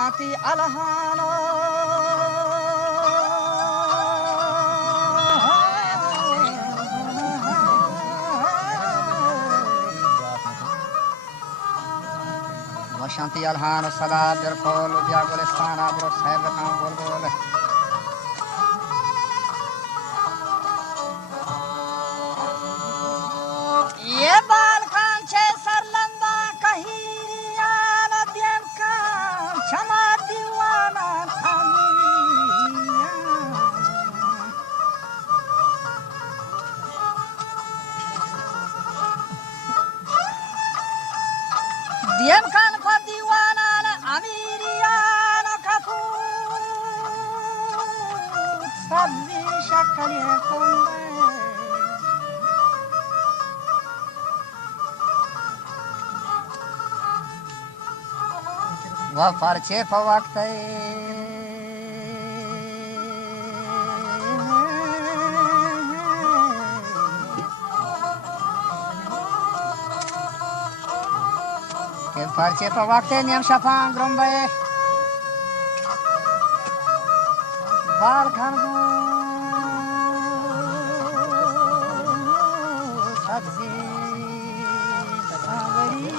Ati alhano Vashanti alhano sada birkol dia golestana bro sahib kam bol bol ye bal kan che sarlanda kahiriya nadyan kan chama diwana thamiya diyan kan ko diwana amiriya na kaku sabbi shakali konde وفرچه په وخت که فرچه په وخت نیم شفان گرنبه بال کنگو سبزی بسانگری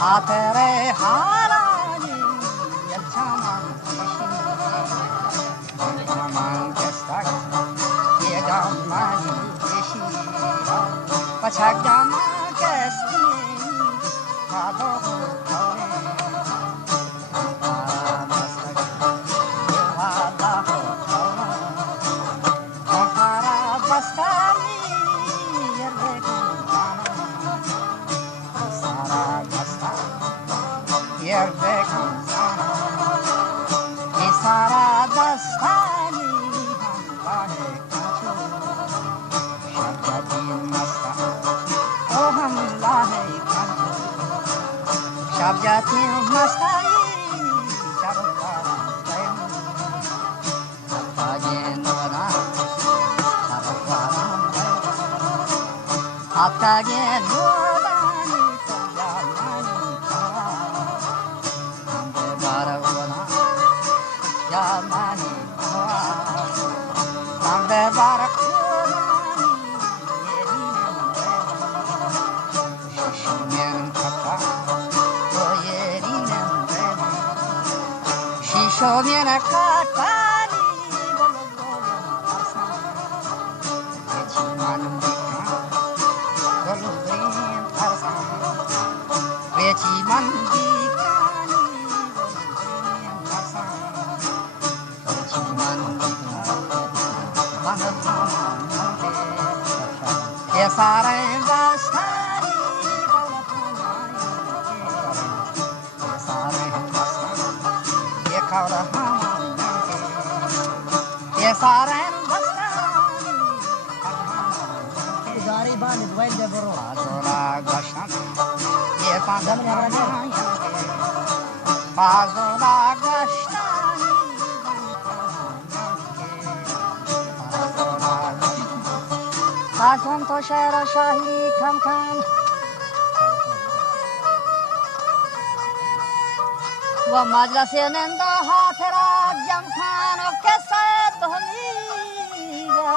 خاطر حالانی یکچمان کشید من دستک یگم منی کشید و چکم کسی کادو کوله دستک یوادا کوله آخر دستانی Yerde kanzana, isara dastani hamlahe kachu, shabjadin masta, oh hamlahe kachu, shabjadin mastai, shabukara tayu, attajen wana, shabukara tayu, attajen wana. Yamani, Rambe Barakuni, Shishomyan Kaka, Yerinen Rema, Shishomyan Kakani, Gologolian Arsan, Vechiman Dika, Gologolian Arsan, Vechiman Dikani, Gologolian Arsan. Yesare bastari yesare bastari yekara hamanke yesare bastari idari bani dwail de boro azola gashan ye pandam yaranya azola gashtani Azam to shara shahi kam kam wa majlis nenda hatera jam khan of ke sat holiga